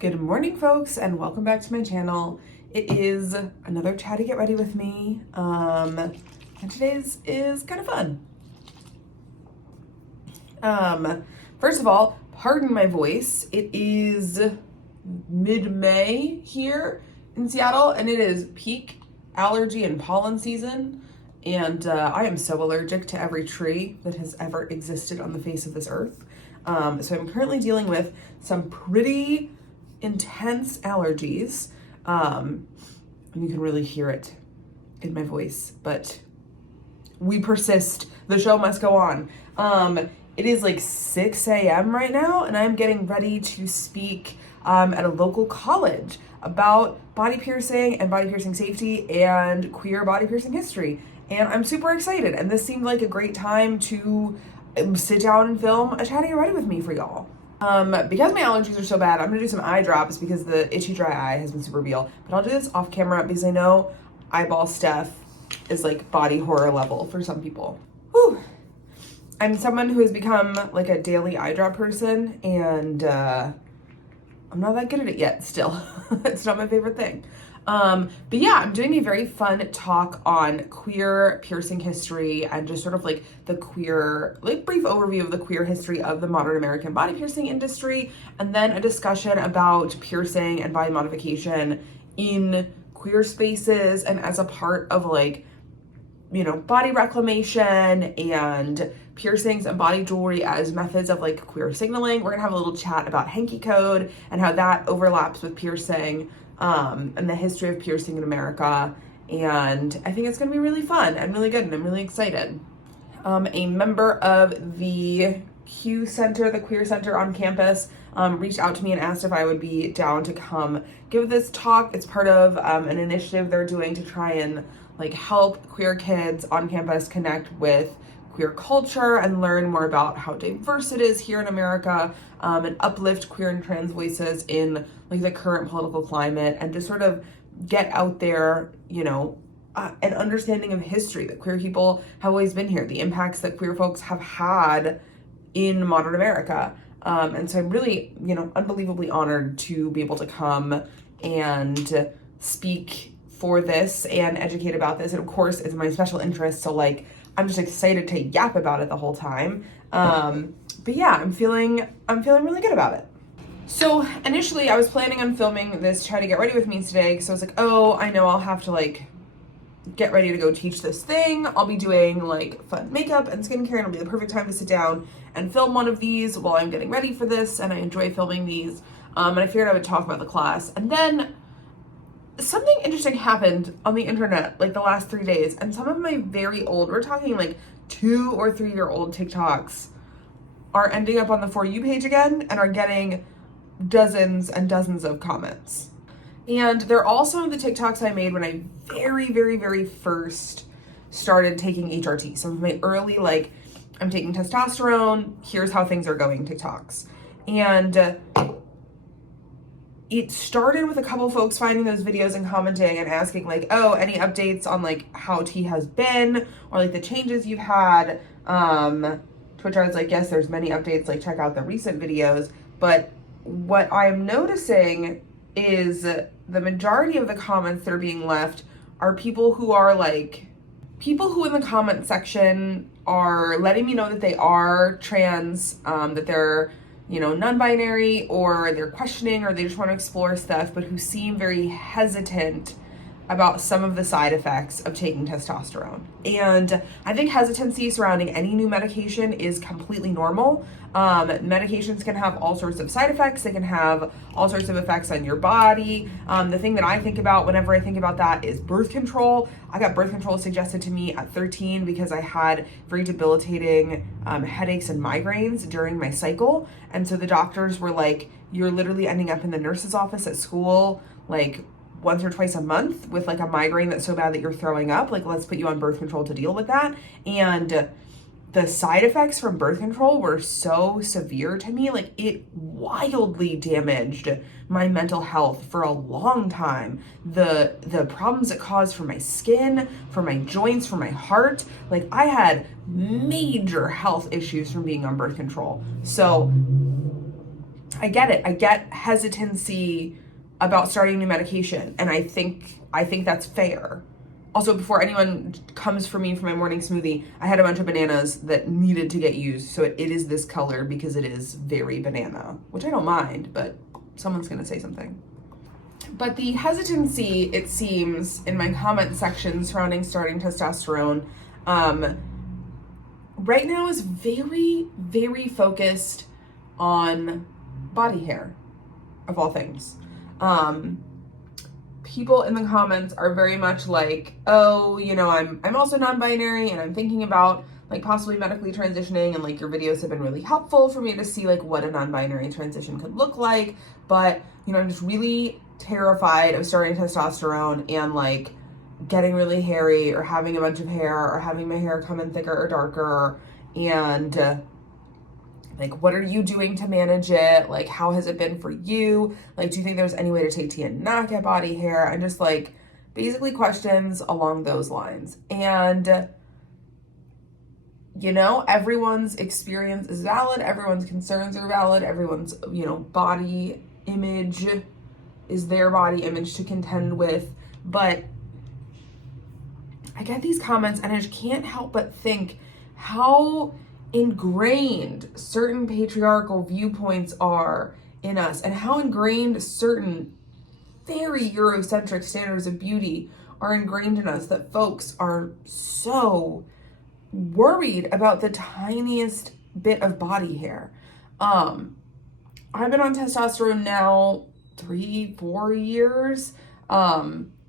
Good morning, folks, and welcome back to my channel. It is another chatty get ready with me, and today's is kind of fun. First of all, pardon my voice. It is mid-May here in Seattle, and it is peak allergy and pollen season, and I am so allergic to every tree that has ever existed on the face of this earth. So I'm currently dealing with some pretty intense allergies. And you can really hear it in my voice, but we persist. The show must go on. It is like 6 a.m. right now, and I'm getting ready to speak at a local college about body piercing and body piercing safety and queer body piercing history. And I'm super excited, and this seemed like a great time to sit down and film a chatty ready with me for y'all. Because my allergies are so bad, I'm gonna do some eye drops because the itchy dry eye has been super real. But I'll do this off camera because I know eyeball stuff is like body horror level for some people. Whew. I'm someone who has become like a daily eye drop person, and I'm not that good at it yet still. It's not my favorite thing. But yeah, I'm doing a very fun talk on queer piercing history and just sort of like the queer, like brief overview of the queer history of the modern American body piercing industry, and then a discussion about piercing and body modification in queer spaces and as a part of like, you know, body reclamation and piercings and body jewelry as methods of like queer signaling. We're gonna have a little chat about hanky code and how that overlaps with piercing. And the history of piercing in America, and I think it's going to be really fun and really good, and I'm really excited. A member of the Q Center, the Queer Center on campus, reached out to me and asked if I would be down to come give this talk. It's part of an initiative they're doing to try and like help queer kids on campus connect with queer culture and learn more about how diverse it is here in America, and uplift queer and trans voices in like the current political climate, and just sort of get out there, you know, an understanding of history that queer people have always been here, the impacts that queer folks have had in modern America. And so I'm really, you know, unbelievably honored to be able to come and speak for this and educate about this. And of course, it's my special interest, so like I'm just excited to yap about it the whole time. But yeah, I'm feeling really good about it. So initially I was planning on filming this try to get ready with me today, because I was like, oh, I know I'll have to like get ready to go teach this thing. I'll be doing like fun makeup and skincare, and it'll be the perfect time to sit down and film one of these while I'm getting ready for this, and I enjoy filming these. And I figured I would talk about the class. And then something interesting happened on the internet like the last 3 days, and some of my very old, we're talking like 2 or 3 year old TikToks are ending up on the For You page again and are getting dozens and dozens of comments. And they're all some of the TikToks I made when I very first started taking HRT. Some of my early, like, I'm taking testosterone, here's how things are going TikToks. And it started with a couple folks finding those videos and commenting and asking like, oh, any updates on like how tea has been, or like the changes you've had. Which I was like, yes, there's many updates, like check out the recent videos. But what I'm noticing is the majority of the comments that are being left are people who are like, people who in the comment section are letting me know that they are trans, that they're, you know, non-binary, or they're questioning, or they just want to explore stuff, but who seem very hesitant about some of the side effects of taking testosterone. And I think hesitancy surrounding any new medication is completely normal. Medications can have all sorts of side effects. They can have all sorts of effects on your body. The thing that I think about whenever I think about that is birth control. I got birth control suggested to me at 13 because I had very debilitating headaches and migraines during my cycle. And so the doctors were like, you're literally ending up in the nurse's office at school, like once or twice a month with like a migraine that's so bad that you're throwing up. Like, let's put you on birth control to deal with that. And the side effects from birth control were so severe to me. Like, it wildly damaged my mental health for a long time. The problems it caused for my skin, for my joints, for my heart. Like, I had major health issues from being on birth control. So I get it. I get hesitancy about starting new medication, and I think that's fair. Also, before anyone comes for me for my morning smoothie, I had a bunch of bananas that needed to get used, so it is this color because it is very banana, which I don't mind, but someone's gonna say something. But the hesitancy, it seems, in my comment section surrounding starting testosterone, right now is very, very focused on body hair, of all things. People in the comments are very much like, oh, you know, I'm also non-binary and I'm thinking about like possibly medically transitioning, and like your videos have been really helpful for me to see like what a non-binary transition could look like. But, you know, I'm just really terrified of starting testosterone and like getting really hairy or having a bunch of hair or having my hair come in thicker or darker. And like, what are you doing to manage it? Like, how has it been for you? Like, do you think there's any way to take tea and not get body hair? And just like basically questions along those lines. And, you know, everyone's experience is valid. Everyone's concerns are valid. Everyone's, you know, body image is their body image to contend with. But I get these comments and I just can't help but think how ingrained certain patriarchal viewpoints are in us, and how ingrained certain very Eurocentric standards of beauty are ingrained in us, that folks are so worried about the tiniest bit of body hair. I've been on testosterone now 3-4 years.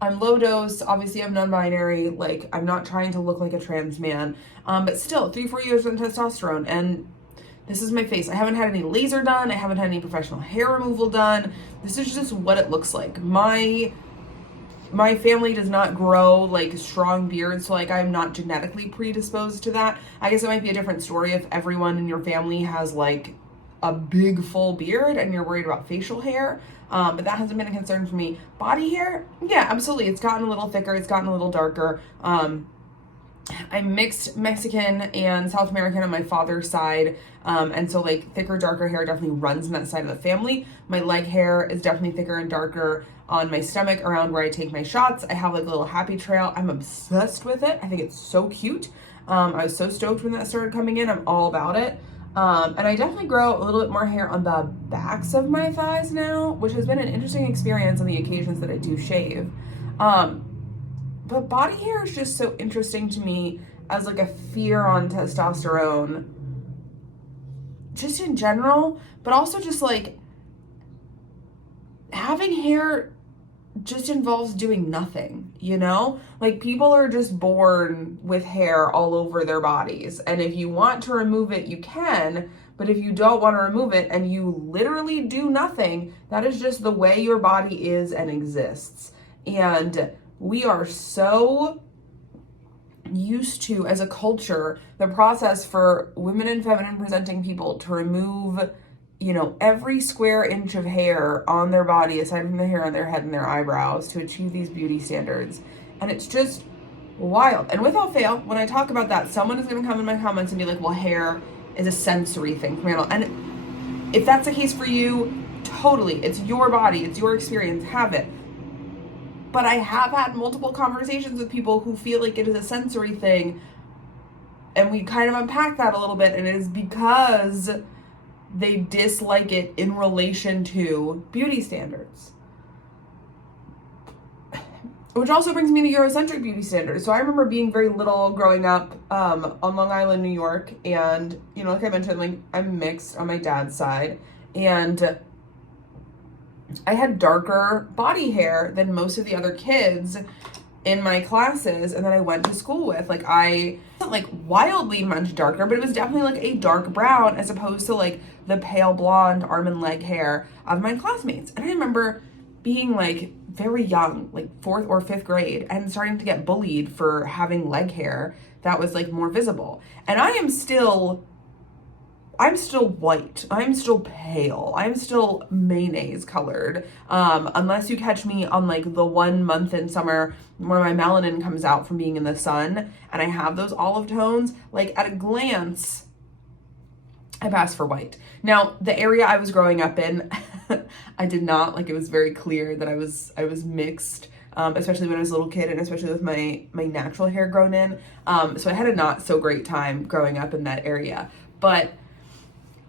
I'm low dose, obviously I'm non-binary, like I'm not trying to look like a trans man, but still 3-4 years on testosterone, and this is my face. I haven't had any laser done, I haven't had any professional hair removal done. This is just what it looks like. My family does not grow like strong beards, so like I'm not genetically predisposed to that. I guess it might be a different story if everyone in your family has like a big full beard and you're worried about facial hair. But that hasn't been a concern for me. Body hair, yeah, absolutely. It's gotten a little thicker. It's gotten a little darker. I'm mixed Mexican and South American on my father's side. And so like thicker, darker hair definitely runs in that side of the family. My leg hair is definitely thicker and darker on my stomach around where I take my shots. I have like a little happy trail. I'm obsessed with it. I think it's so cute. I was so stoked when that started coming in. I'm all about it. And I definitely grow a little bit more hair on the backs of my thighs now, which has been an interesting experience on the occasions that I do shave. But body hair is just so interesting to me as like a fear on testosterone, just in general, but also just like having hair just involves doing nothing, you know? Like people are just born with hair all over their bodies. And if you want to remove it, you can. But if you don't want to remove it and you literally do nothing, that is just the way your body is and exists. And we are so used to, as a culture, the process for women and feminine presenting people to remove, you know, every square inch of hair on their body, aside from the hair on their head and their eyebrows, to achieve these beauty standards. And it's just wild. And without fail, when I talk about that, someone is going to come in my comments and be like, well, hair is a sensory thing for me. And if that's the case for you, totally. It's your body. It's your experience. Have it. But I have had multiple conversations with people who feel like it is a sensory thing. And we kind of unpack that a little bit. And it is because they dislike it in relation to beauty standards. Which also brings me to Eurocentric beauty standards. So I remember being very little growing up on Long Island, New York. And, you know, like I mentioned, like I'm mixed on my dad's side. And I had darker body hair than most of the other kids in my classes and that I went to school with. Like I wasn't like wildly much darker, but it was definitely like a dark brown as opposed to like the pale blonde arm and leg hair of my classmates. And I remember being like very young, like 4th or 5th grade, and starting to get bullied for having leg hair that was like more visible. And I'm still white. I'm still pale. I'm still mayonnaise colored. Unless you catch me on like the 1 month in summer where my melanin comes out from being in the sun and I have those olive tones, like at a glance, I passed for white. Now, the area I was growing up in, I did not, like, it was very clear that I was mixed, especially when I was a little kid, and especially with my natural hair grown in. So I had a not so great time growing up in that area. But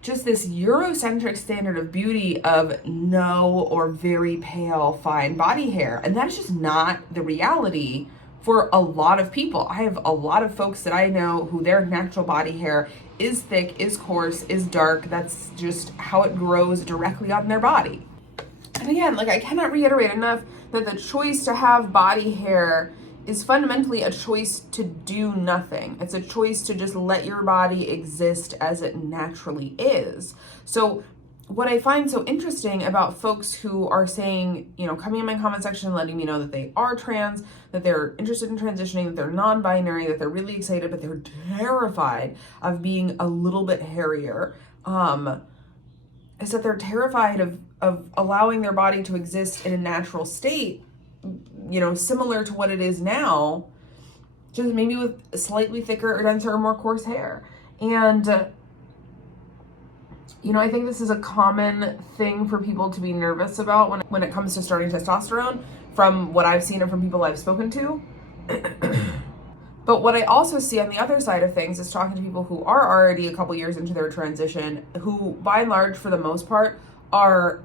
just this Eurocentric standard of beauty of no or very pale, fine body hair. And that's just not the reality for a lot of people. I have a lot of folks that I know who their natural body hair is thick, is coarse, is dark. That's just how it grows directly on their body. And again, like, I cannot reiterate enough that the choice to have body hair is fundamentally a choice to do nothing. It's a choice to just let your body exist as it naturally is. So what I find so interesting about folks who are saying, you know, coming in my comment section, letting me know that they are trans, that they're interested in transitioning, that they're non-binary, that they're really excited, but they're terrified of being a little bit hairier, is that they're terrified of allowing their body to exist in a natural state, you know, similar to what it is now, just maybe with slightly thicker or denser or more coarse hair. And, you know, I think this is a common thing for people to be nervous about when it comes to starting testosterone, from what I've seen and from people I've spoken to. But what I also see on the other side of things is talking to people who are already a couple years into their transition, who by and large, for the most part, are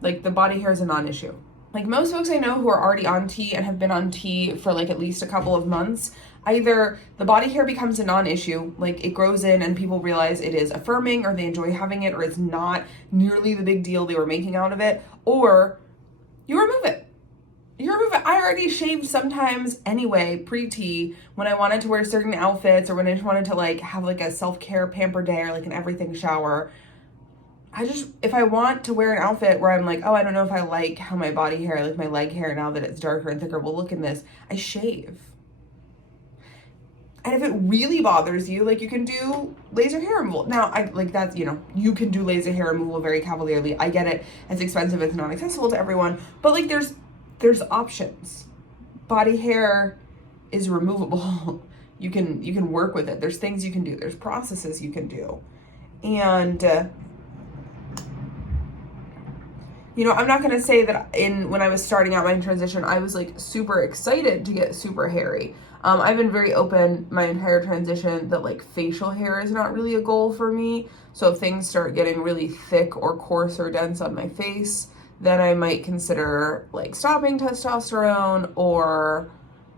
like, the body hair is a non-issue. Like, most folks I know who are already on T and have been on T for like at least a couple of months, either the body hair becomes a non-issue, like it grows in and people realize it is affirming, or they enjoy having it, or it's not nearly the big deal they were making out of it, or you remove it. I already shaved sometimes anyway, pre-T, when I wanted to wear certain outfits, or when I just wanted to like have like a self-care pamper day, or like an everything shower. If I want to wear an outfit where I'm like, oh, I don't know if I like how my body hair, like my leg hair, now that it's darker and thicker, will look in this, I shave. And if it really bothers you, like, you can do laser hair removal. Now, that's, you know, you can do laser hair removal very cavalierly. I get it. It's expensive. It's not accessible to everyone. But like, there's options. Body hair is removable. You can work with it. There's things you can do. There's processes you can do. And, you know, I'm not going to say that when I was starting out my transition, I was like super excited to get super hairy. I've been very open my entire transition that like facial hair is not really a goal for me. So if things start getting really thick or coarse or dense on my face, then I might consider like stopping testosterone, or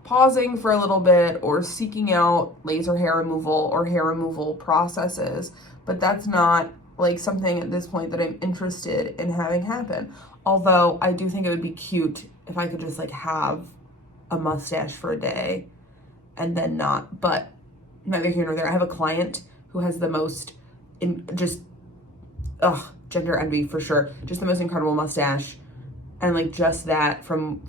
pausing for a little bit, or seeking out laser hair removal or hair removal processes. But that's not like something at this point that I'm interested in having happen. Although I do think it would be cute if I could just like have a mustache for a day and then not. But neither here nor there. I have a client who has the most gender envy for sure, just the most incredible mustache, and like just that from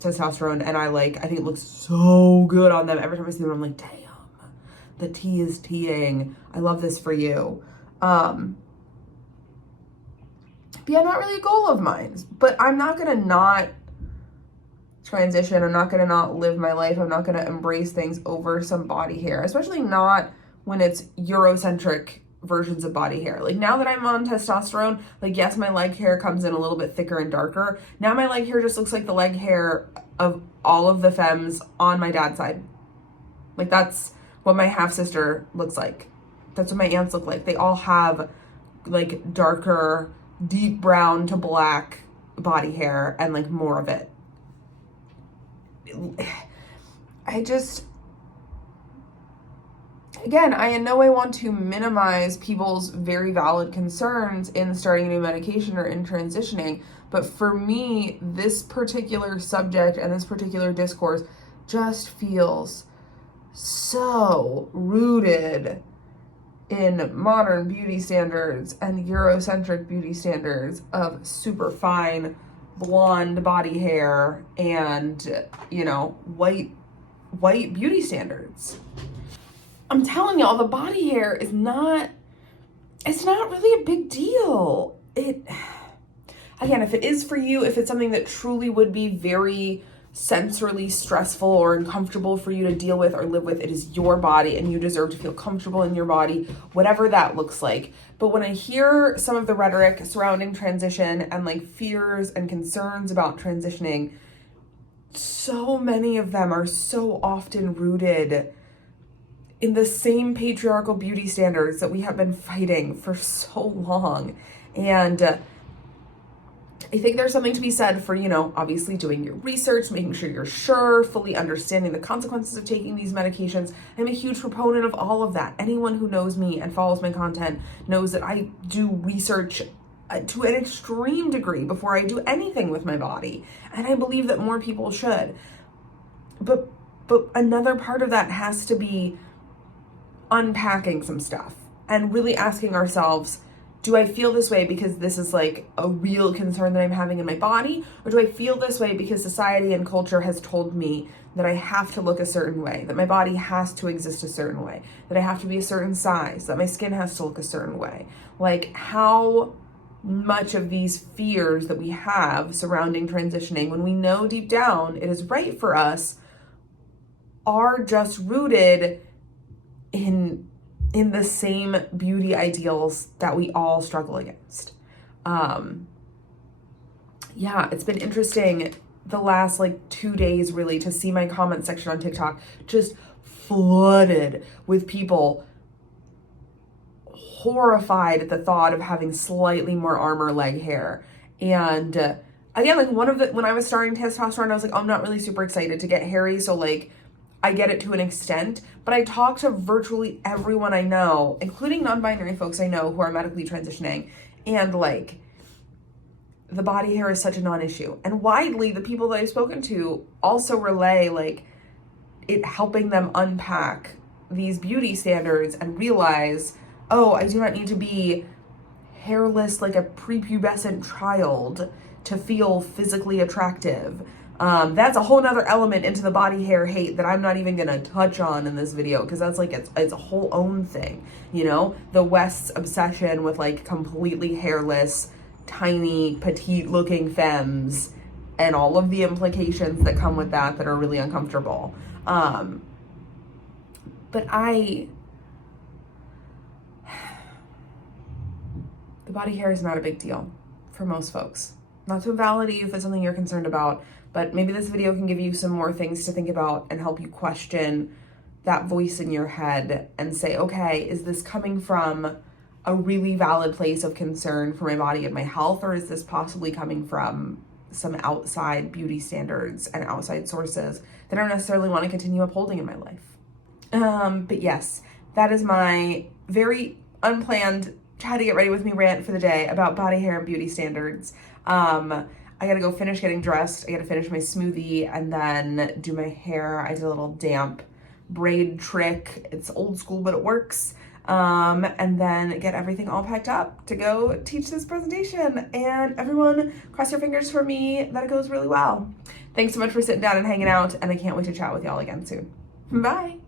testosterone, and I think it looks so good on them. Every time I see them, I'm like, damn, the tea is teaing. I love this for you. But yeah, not really a goal of mine, but I'm not gonna not transition. I'm not gonna not live my life. I'm not gonna embrace things over some body hair, especially not when it's Eurocentric versions of body hair. Like, now that I'm on testosterone, like, yes, my leg hair comes in a little bit thicker and darker. Now my leg hair just looks like the leg hair of all of the femmes on my dad's side. Like, that's what my half sister looks like. That's what my aunts look like. They all have like darker, deep brown to black body hair and like more of it. Again, I in no way want to minimize people's very valid concerns in starting a new medication or in transitioning, but for me, this particular subject and this particular discourse just feels so rooted in modern beauty standards and Eurocentric beauty standards of super fine blonde body hair and, you know, white beauty standards. I'm telling y'all, the body hair is not really a big deal. Again, if it is for you, if it's something that truly would be very sensorily stressful or uncomfortable for you to deal with or live with. It is your body, and you deserve to feel comfortable in your body, whatever that looks like. But when I hear some of the rhetoric surrounding transition and like fears and concerns about transitioning, so many of them are so often rooted in the same patriarchal beauty standards that we have been fighting for so long. And I think there's something to be said for, obviously doing your research, making sure you're fully understanding the consequences of taking these medications. I'm a huge proponent of all of that. Anyone who knows me and follows my content knows that I do research to an extreme degree before I do anything with my body. And I believe that more people should. But another part of that has to be unpacking some stuff and really asking ourselves, do I feel this way because this is like a real concern that I'm having in my body? Or do I feel this way because society and culture has told me that I have to look a certain way, that my body has to exist a certain way, that I have to be a certain size, that my skin has to look a certain way? Like, how much of these fears that we have surrounding transitioning, when we know deep down it is right for us, are just rooted in the same beauty ideals that we all struggle against. It's been interesting the last 2 days really to see my comment section on TikTok just flooded with people horrified at the thought of having slightly more armor leg hair. And again, when I was starting testosterone, I was like, I'm not really super excited to get hairy, so I get it to an extent, but I talk to virtually everyone I know, including non-binary folks I know who are medically transitioning, and the body hair is such a non-issue. And widely, the people that I've spoken to also relay it helping them unpack these beauty standards and realize, oh, I do not need to be hairless like a prepubescent child to feel physically attractive. That's a whole nother element into the body hair hate that I'm not even gonna touch on in this video, because that's it's a whole own thing, the West's obsession with completely hairless, tiny, petite looking femmes and all of the implications that come with that are really uncomfortable. But the body hair is not a big deal for most folks. Not to invalidate you if it's something you're concerned about, but maybe this video can give you some more things to think about and help you question that voice in your head and say, okay, is this coming from a really valid place of concern for my body and my health, or is this possibly coming from some outside beauty standards and outside sources that I don't necessarily want to continue upholding in my life? But yes, that is my very unplanned try to get ready with me rant for the day about body hair and beauty standards. I gotta go finish getting dressed. I gotta finish my smoothie and then do my hair. I did a little damp braid trick. It's old school, but it works. And then get everything all packed up to go teach this presentation. And everyone, cross your fingers for me that it goes really well. Thanks so much for sitting down and hanging out, and I can't wait to chat with y'all again soon. Bye.